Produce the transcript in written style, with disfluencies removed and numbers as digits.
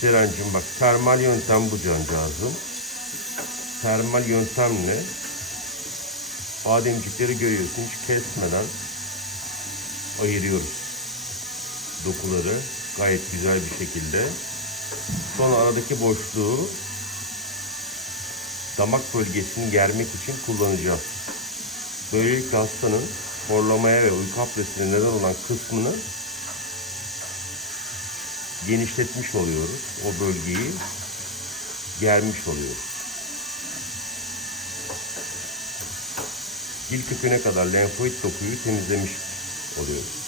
Ceren'cim bak, termal yöntem bu cancağızım. Termal yöntemle bademcikleri görüyorsun, hiç kesmeden ayırıyoruz dokuları gayet güzel bir şekilde. Sonra aradaki boşluğu damak bölgesini germek için kullanacağız. Böylelikle hastanın horlamaya ve uyku apnesine neden olan kısmını genişletmiş oluyoruz. O bölgeyi germiş oluyoruz. Dil köküne kadar lenfoid dokuyu temizlemiş oluyoruz.